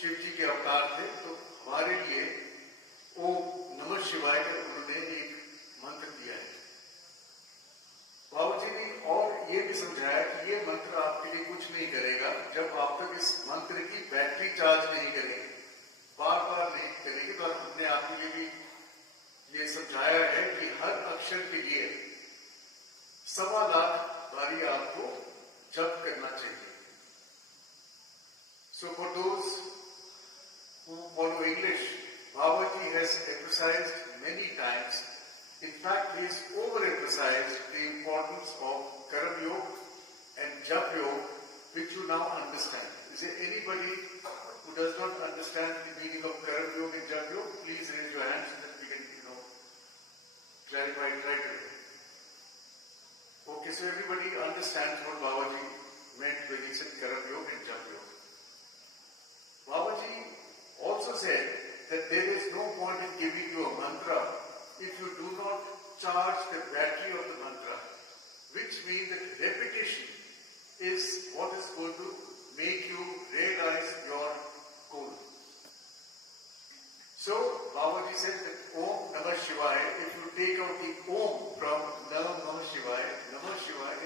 शिव जी के अवतार थे, तो हमारे लिए ओम नमः शिवाय का उन्होंने एक मंत्र दिया है। बाबूजी ने और ये भी समझाया कि ये मंत्र आपके लिए कुछ नहीं करेगा जब आप तक इस मंत्र की बैटरी चार्ज नहीं करेंगे, बार बार नहीं करेंगे। तो हमने आपके लिए भी ये समझाया है कि हर अक्षर के लिए 1.25 लाख बारी आपको जप करना चाहिए। So for those who follow English, Babaji has emphasized many times, in fact he has overemphasized the importance of Karam Yoga and Jaap Yoga, which you now understand. Is there anybody who does not understand the meaning of Karam Yoga and Jaap Yoga? Please raise your hands so that we can, clarify it right away. Okay, so everybody understands what Babaji meant when he said Karam Yoga and Jaap Yoga. Babaji also said that there is no point in giving you a mantra if you do not charge the battery of the mantra, which means that repetition is what is going to make you realize your goal. So, Babaji said that Om Namah Shivaya, if you take out the Om from Namah Shivaya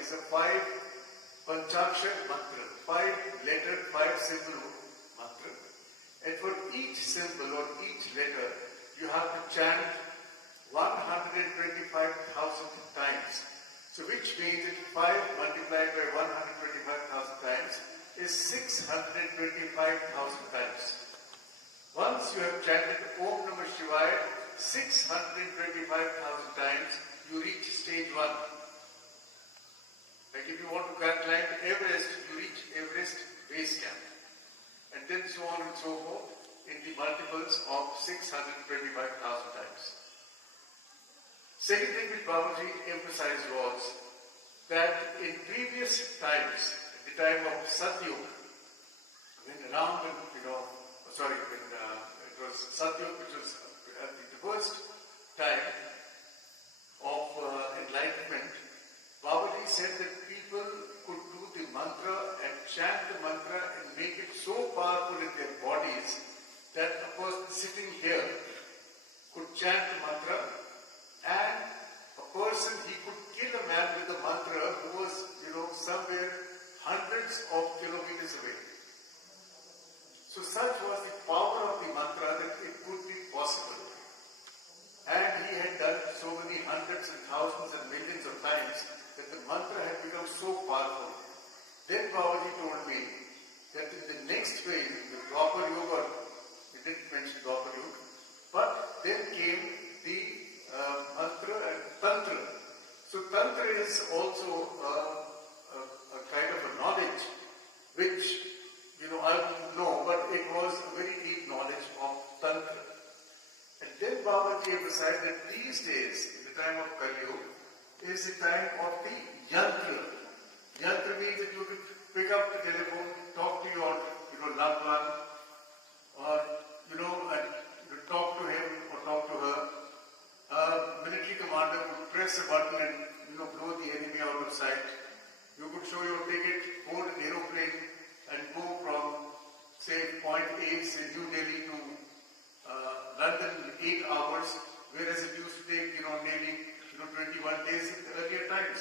is a 5 Panchakshar mantra, 5-letter, 5-symbol mantra. And for each symbol or each letter, you have to chant 125,000 times. So which means that 5 multiplied by 125,000 times is 625,000 times. Once you have chanted Om Namah Shivaya 625,000 times, you reach stage 1. Like if you want to climb Everest, you reach Everest base camp. And then so on and so forth in the multiples of 625,000 times. Second thing which Babaji emphasized was that in previous times, at the time of Satyug, when it was Satyug, which was the first time of enlightenment, Babaji said that people could do the mantra and chant the mantra and make it so powerful in their bodies that a person sitting here could chant the mantra, and a person, he could kill a man with the mantra who was, somewhere hundreds of kilometers away. So such was the power of the mantra that it could be possible. And he had done so many hundreds and thousands and millions of times that the mantra had become so powerful. Then Babaji told me that in the next phase, the Dwapar Yoga, he didn't mention Dwapar Yoga, but then came the mantra and tantra. So tantra is also a kind of a knowledge which, I don't know, but it was a very deep knowledge of tantra. And then Babaji emphasized that these days, in the time of Kali Yuga, is the time of the yantra. Yantra means that you could pick up the telephone, talk to your loved one, or and you talk to him or talk to her. Military commander would press a button and blow the enemy out of sight. You could show your ticket, board an aeroplane, and go from say point A, say New Delhi to London in 8 hours, whereas it used to take nearly 21 days in the earlier times.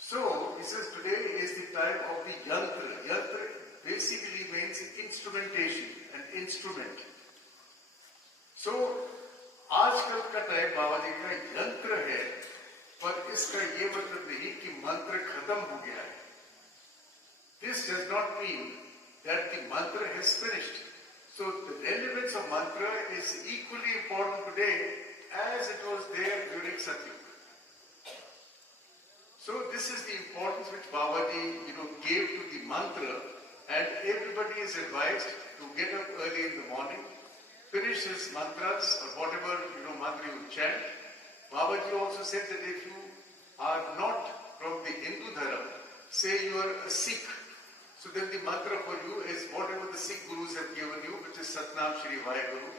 So, he says today is the time of the yantra. Yantra basically means instrumentation, an instrument. So, आजकल का time बाबाजी का यंत्र है, पर इसका ये मतलब नहीं कि मंत्र खत्म हो गया है. This does not mean that the mantra has finished. So the relevance of mantra is equally important today as it was there during Satyug. So this is the importance which Babaji, gave to the mantra, and everybody is advised to get up early in the morning, finish his mantras or whatever mantra you chant. Babaji also said that if you are not from the Hindu dharma, say you are a Sikh, so then the mantra for you is whatever the Sikh Gurus have given you, which is Satnam Shree Vaheguru.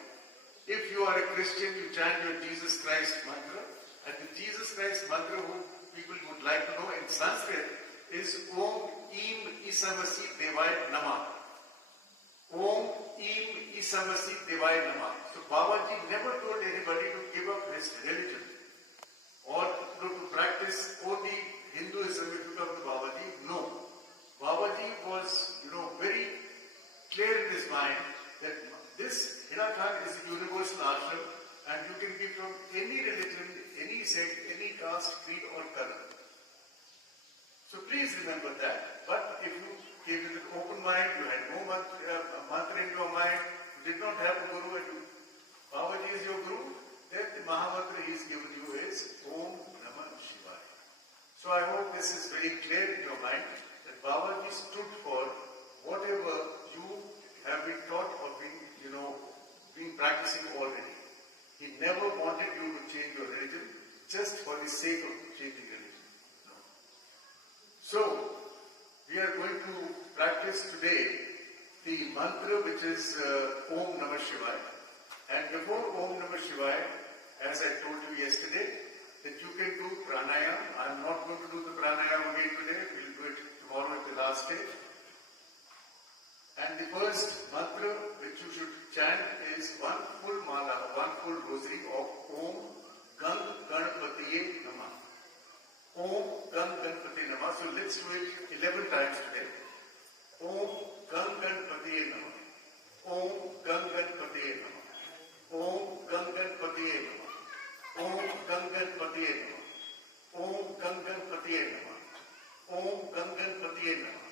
If you are a Christian, you chant your Jesus Christ mantra, and the Jesus Christ mantra who people would like to know in Sanskrit is Om Im Isamasi Devaya Namah. Om Im Isamasi Devaya Namah. So Babaji never told anybody to give up his religion or to practice only Hinduism if you come to Babaji. No. Babaji was, very clear in his mind that this Haidakhan is a universal ashram and you can be from any religion, any sect, any caste, creed or color. So please remember that. But if you came with an open mind, you had no mantra in your mind, you did not have a guru and Babaji is your guru, then the Mahamantra he is given you is Om Namah Shivaya. So I hope this is very clear in your mind that Babaji stood for whatever you have been taught or been practicing already. He never wanted you to change your religion just for the sake of changing religion. No. So, we are going to practice today the mantra which is Om Namah Shivaya. And before Om Namah Shivaya, as I told you yesterday, that you can do pranayam. I am not going to do the pranayam again today. We will do it tomorrow at the last day. And the first mantra which you should chant is one full mala, one full rosary of Om Gang Ganpatiye Namah. Om Gang Ganpatiye Namah. So let's do it 11 times today. Om Gang Ganpatiye Namah. Om Gang Ganpatiye Namah. Om Gang Ganpatiye Namah. Om Gang Ganpatiye Namah. Om Gang Ganpatiye Namah. Om Gang Ganpatiye Namah.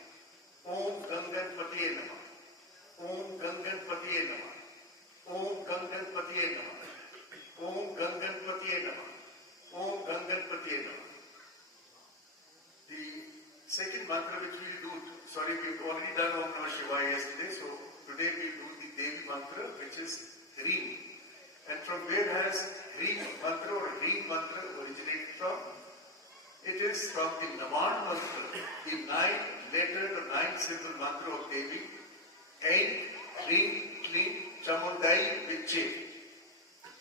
Om Gang Ganpatiye Namah. Om Gang Ganpatiye Namah. Om Gang Ganpatiye Namah. Om Gang Ganpatiye Namah. Om Gang Ganpatiye Namah. The second mantra which we will do, we've already done Om Namah Shivaya yesterday, so today we will do the Devi mantra which is Hreem. And from where has Hreem mantra or Hreem mantra originated from? It is from the Namah mantra, the 9-letter, the 9-syllable mantra of Devi. Ain, Hreem, Klim, Chamundai, Viche.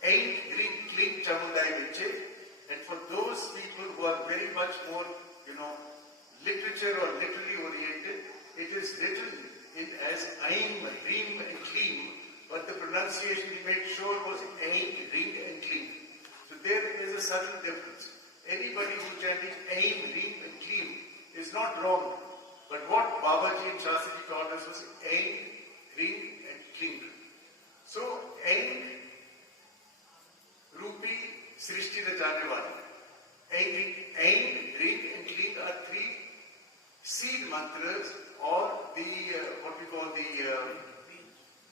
Ain, Hreem, Klim, Chamundai, Viche. And for those people who are very much more, literature or literally oriented, it is written in as Aim, Hreem and Klim, but the pronunciation we made sure was Ain, Hreem and Klim. So there is a subtle difference. Anybody who chanting Aim, Hreem and Klim is not wrong. But what Babaji and Shastriji taught us was Ain, Hreem and Klim. So Ain, Rupi, Srishti Rajane Wali. Ain, Hreem and Klim are 3 seed mantras or what we call the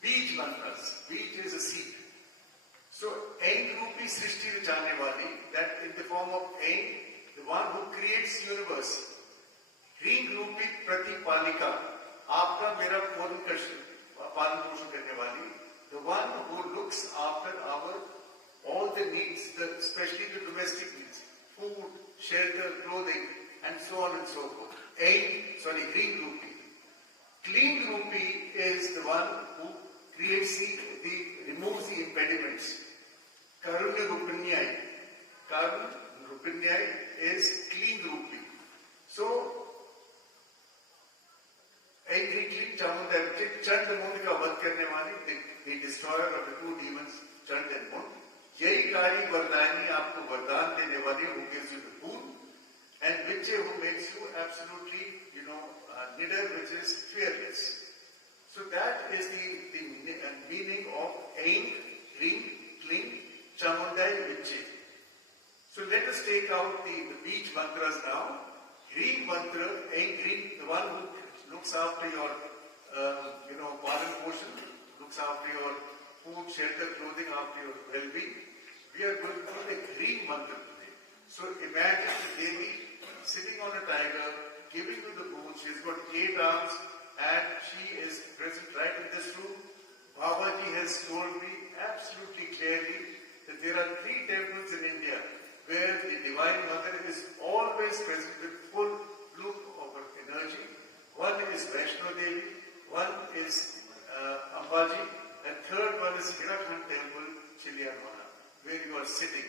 Bij mantras. Bij is a seed. So Ain Rupi Srishti Rajane Wali, that in the form of Ain, the one who creates universe. Hreem Rupi Pratipalika, आपका मेरा पालन पोषण करने वाली, the one who looks after all the needs, especially the domestic needs, food, shelter, clothing, and so on and so forth. Hreem Rupi. Klim Rupi is the one who creates removes the impediments. Karuna Rupanyai. Karuna Rupanyai is Klim Rupi. So, Klim Chamundai, Chand Mund ka vad karne wali, the destroyer of the 2 demons, Chand and Mund. Yahi Kari Vardani aapko Vardhan dene wali, who gives you the boon, and Viche, who makes you absolutely, nidar, which is fearless. So that is the meaning of Ain, Hreem, Klim, Chamundai, Viche. So let us take out the beach mantras now. Hreem mantra, Ain, Hreem, the one who looks after your, palan portion, looks after your food, shelter, clothing, after your well-being. We are going to do the Hreem mantra today. So imagine Devi sitting on a tiger, giving you the boon. She's got 8 arms and she is present right in this room. Babaji has told me absolutely clearly that there are 3 temples in India where the Divine Mother is always present with full bloom of her energy. One is Vaishno Devi, one is Ambaji, and third one is Haidakhan temple, Chiliyanaula, where you are sitting.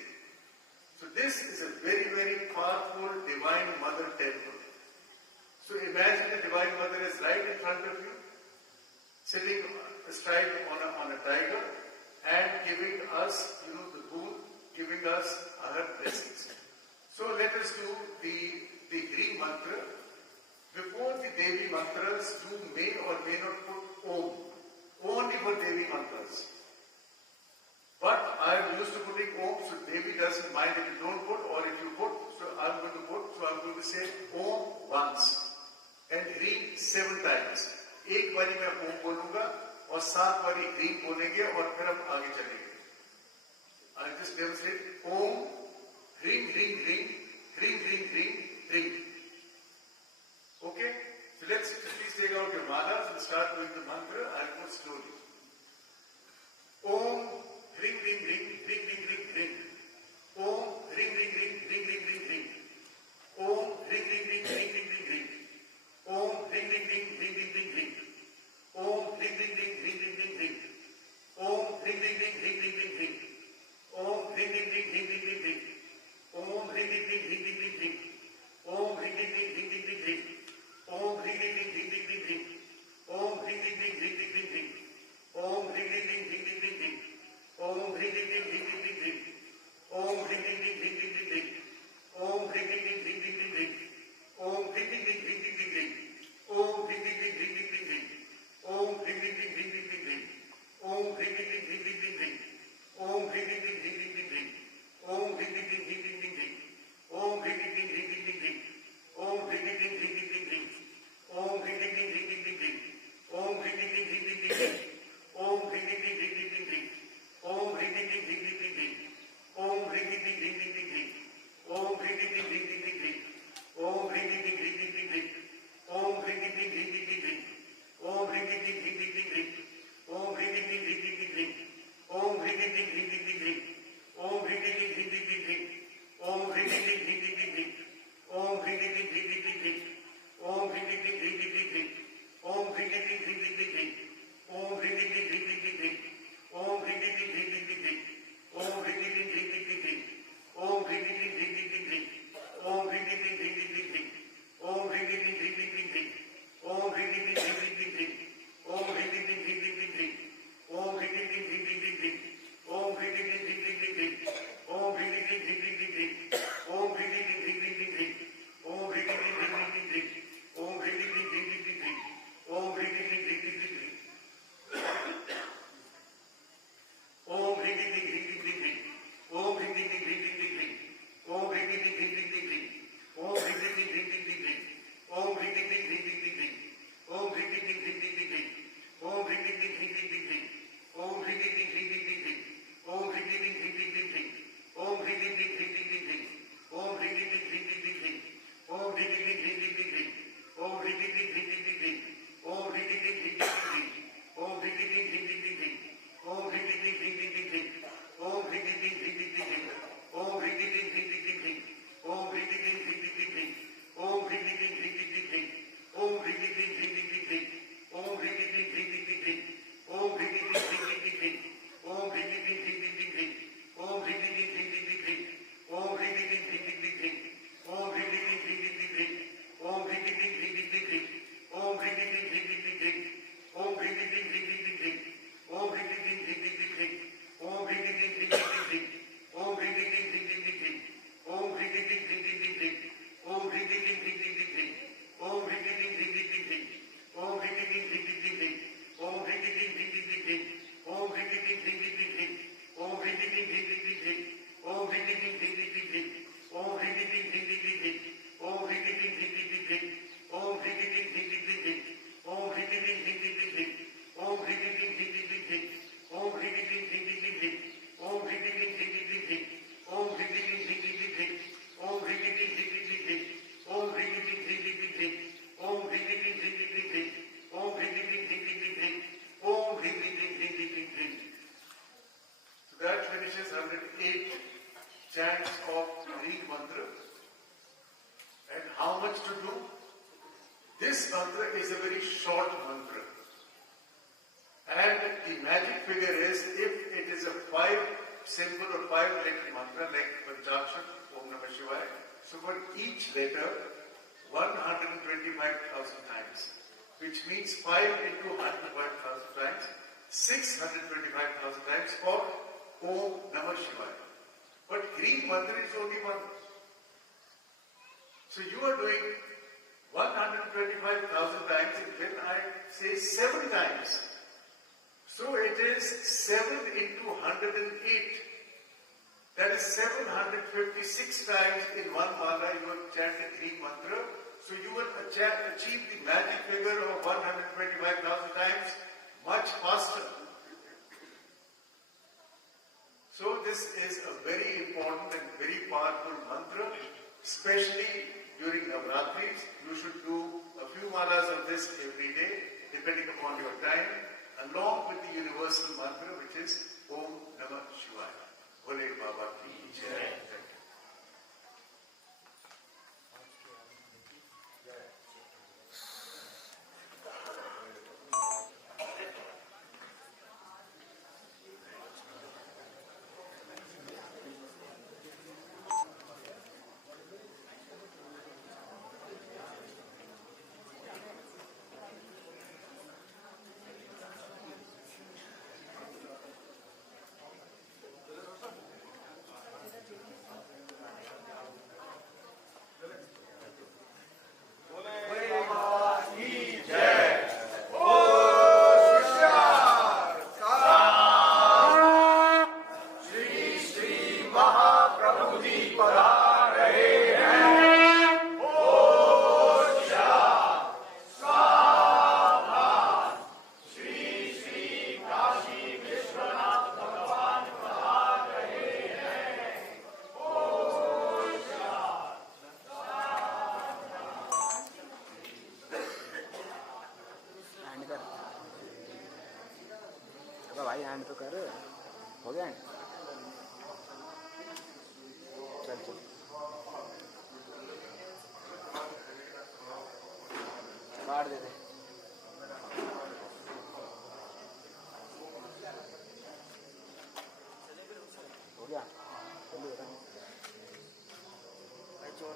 So this is a very, very powerful Divine Mother temple. So imagine the Divine Mother is right in front of you. sitting astride on a tiger and giving us, the boon, giving us our blessings. So let us do the Hri mantra. Before the Devi mantras, you may or may not put Om. Only for Devi mantras. But I am used to putting Om, so Devi doesn't mind if you don't put, or if you put, so I'm going to put, so I'm going to say Om once and Hri 7 times. एक बारी मैं ओम बोलूंगा और 7 बारी ह्रीं बोलेंगे और फिर हम आगे चलेंगे. I just demonstrate Om, Hring, Hring, Hring, Hring, Hring, Hring, Hring. Okay? So let's please take out your malas and start doing the mantra. I'll go slowly. Om, Hring, Hring, Hring, Hring, Hring, Hring, Hring. Om, Hring, Hring, Hring, Hring, Hring, Hring, Hring. Om, Hring, Hring, Hring, Hring, Hring, Hring, Hring. Om, Hring, Hring, Hring, Hring, Hring, Hring, Hring. Om, Hring, Hring, Hring, Hring, Hring, Hring, Hring. Om, Hring, Hring, Hring, Hring, Hring, Hring, Hring. Om, Hring, Hring, Hring, Hring, Hring, Hring, Hring. Om, Hring, Hring, Hring, Hring, Hring, Hring, Hring. Om, Hring, Hring, Hring, Hring, Hring, Hring, Hring. Om, Hring, Hring, Hring, Hring, Hring, Hring, Hring. Om, Hring, Hring, Hring, Hring, Hring, Hring, Hring. Om, Hring, Hring, Hring, Hring, Hring, Hring, Hring. Om, Hring, Hring, Hring, Hring, Hring, Hring, Hring. Om, Hring, Hring, Hring, Hring, Hring, Hring, Hring. Om, Hring, Hring, Hring, Hring, Hring, Hring, Hring. Om, Hring, Hring, Hring, Hring, Hring, Hring, Hring. Om, Hring, Hring, Hring, Hring, Hring, Hring, Hring. Om, Hring, Hring, Hring, Hring, Hring, Hring, Hring. Om, Hring, Hring, Hring, Hring, Hring, Hring, Hring. Om, Hring, Hring, Hring, Hring, Hring, Hring, Hring. Om, Hring, Hring, Hring, Hring, Hring, Hring, Hring. Om, Hring, Hring, Hring, Hring, Hring, Hring, Hring. Om, Hring, Hring, Hring, Hring, Hring, Hring, Hring. Om, Hring, Hring, Hring, Hring, Hring, Hring. Om, Hring, Hring, Hring, Hring, Hring, Hring. Om, Hring, Hring, Hring, Hring, Hring, Hring. Om, Hring, Hring, Hring, Hring, Hring, Hring. Om, Hring, Hring, Hring, Hring, Hring, Hring. Om, Hring, Hring, Hring, Hring, Hring, Hring. Om, Hring, Hring, Hring, Hring, Hring, Hring. Om, Hring, Hring, Hring, Hring, Hring, Hring. Om, Hring, Hring, Hring, Hring, Hring, Hring. Om, Hring, Hring, Hring, Hring, Hring, Hring. Om, Hring, Hring, Hring, Hring, Hring, Hring. Om, Hring, Hring, Hring, Hring, Hring, Hring. Om, Hring, Hring, Hring, Hring, Hring, Hring. Om, Hring, Hring, Hring, Hring, Hring, Hring. Om, Hring, Hring, Hring, Hring, Hring, Hring. Om, Hring, Hring, Hring, Hring, Hring, Hring. Om, Hring, Hring, Hring, Hring, Hring, Hring. Om, Hring, Hring, Hring, Hring, Hring, Hring. Om, Hring, Hring, Hring, Hring, Hring, Hring. Om, Hring, Hring, Hring, Hring, Hring, Hring. Om, Hring, Hring, Hring, Hring, Hring, Hring. Om, Hring, Hring, Hring, Hring, Hring, Hring. Om, Hring, Hring, Hring, Hring, Hring, Hring. Om, Hring, Hring, Hring, Hring, Hring, Hring. Om, Hring, Hring, Hring, Hring, Hring, Hring. Om, Hring, Hring, Hring, Hring, Hring, Hring. Om, Hring, Hring, Hring, Hring, Hring, Hring. Om, Hring, Hring, Hring, Hring, Hring, Hring. Om, Hring, Hring, Hring, Hring, Hring, Hring. Om, Hring, Hring, Hring, Hring, Hring, Hring. Om, Hring, Hring, Hring, Hring, Hring, Hring. Om, Hring, Hring, Hring, Hring, Hring, Hring. Om, Hring, Hring, Hring, Hring, Hring, Hring. Om, Hring, Hring, Hring, Hring, Hring, Hring. Om, Hring, Hring, Hring, Hring, Hring, Hring. Om, Hring, Hring, Hring, Hring, Hring, Hring. Om, Hring, Hring, Hring, Hring, Hring, Hring. Om, Hring, Hring, Hring, Hring, Hring, Hring. Om, Hring, Hring, Hring, Hring, Hring, Hring. Om, Hring, Hring, Hring, Hring, Hring, Hring. Om, Hring, Hring, Hring, Hring, Hring, Hring. Om, Hring, Hring, Hring, Hring, Hring, Hring. Om, Hring, Hring, Hring, Hring, Hring, Hring. Om, Hring, Hring, Hring, Hring, Hring, Hring. Om, Hring, Hring, Hring, Hring, Hring, Hring. Om, Hring, Hring, Hring, Hring, Hring, Hring. Om, Hring, Hring, Hring, Hring, Hring, Hring. Om, Hring, Hring, Hring, Hring, Hring, Hring. Om, Hring, Hring, Hring, Hring, Hring, Hring. Om, Hring, Hring, Hring, Hring, Hring, Hring. Om, Hring, Hring, Hring, Hring, Hring, Hring. Om, Hring, Hring, Hring, Hring, Hring, Hring. Om, Hring, Hring, Hring, Hring, Hring, Hring. Om, Hring, Hring, Hring, Hring, Hring, Hring. Om, Hring, Hring, Hring, Hring, Hring, Hring. Om, Hring, Hring, Hring, Hring, Hring, Hring. Om, Hring, Hring, Hring, Hring, Hring, Hring. Om, Hring, Hring, Hring, Hring, Hring, Hring. Om, Hring, Hring, Hring, Hring, Hring, Hring. Om, Hring, Hring, Hring, Hring, Hring, Hring. Om, Hring, Hring, Hring, Hring, Hring, Hring. Om, Hring, Hring, Hring, Hring, Hring, Hring. Om, Hring, Hring, Hring, Hring, Hring, Hring. Om, Hring, Hring, Hring, Hring, Hring, Hring. Om, Hring, Hring, Hring, Hring, Hring, Hring. Om, Hring, Hring, Hring, Hring, Hring, Hring. Om, Hring, Hring, Hring, Hring, Hring, Hring. Om, Hring, Hring, Hring, Hring, Hring, Hring. Om, Hring, Hring, Hring, Hring, Hring, Hring. Om, Hring, Hring, Hring, Hring, Hring, Hring. Om, Hring, Hring, Hring, Hring, Hring, Hring. Om, Hring, Hring, Hring, Hring, Hring, Hring. Om, Hring, Hring, Hring, Hring, Hring, Hring. Om, Hring, Hring, Hring, Hring, Hring, Hring. Om, Hring, Hring, Hring, Hring, Hring, Hring. Om, Hring, Hring, Hring, Hring, Hring, Hring. Om, Hring, Hring, Hring, Hring, Hring, Hring. Om, Hring, Hring, Hring, Hring, Hring, Hring. Om, Hring, Hring, Hring, Hring, Hring, Hring. Om, Hring, Hring, Hring, Hring, Hring, Hring. Om, Hring, Hring, Hring, Hring, Hring, Hring. Om, Hring, Hring, Hring, Hring, Hring, Hring. Om, Hring, Hring, Hring, Hring, Hring, Hring. Om, Hring, Hring, Hring, Hring, Hring, Hring. Om, Hring, Hring, Hring, Hring, Hring, Hring. So that finishes 108 chants of Greek mantra. And how much to do? This mantra is a very short mantra. And the magic figure is, if it is a 5-symbol or 5-letter mantra like Panchakshar, Om Namah Shivaya, so for each letter, 125,000 times. which means 5 into 125,000 times, 625,000 times for Om Namah Shivaya. But green mantra is only one. So you are doing 125,000 times, and when I say 7 times, so it is 7 into 108. That is 756 times in one mala you have chanted Greek mantra. So you will achieve the magic figure of 125,000 times much faster. So this is a very important and very powerful mantra, especially during Navratris. You should do a few malas of this every day, depending upon your time, along with the universal mantra, which is Om Namah Shivaya. Bole Baba ki Jai. भाई hand तो कर हो गया चल चल काट दे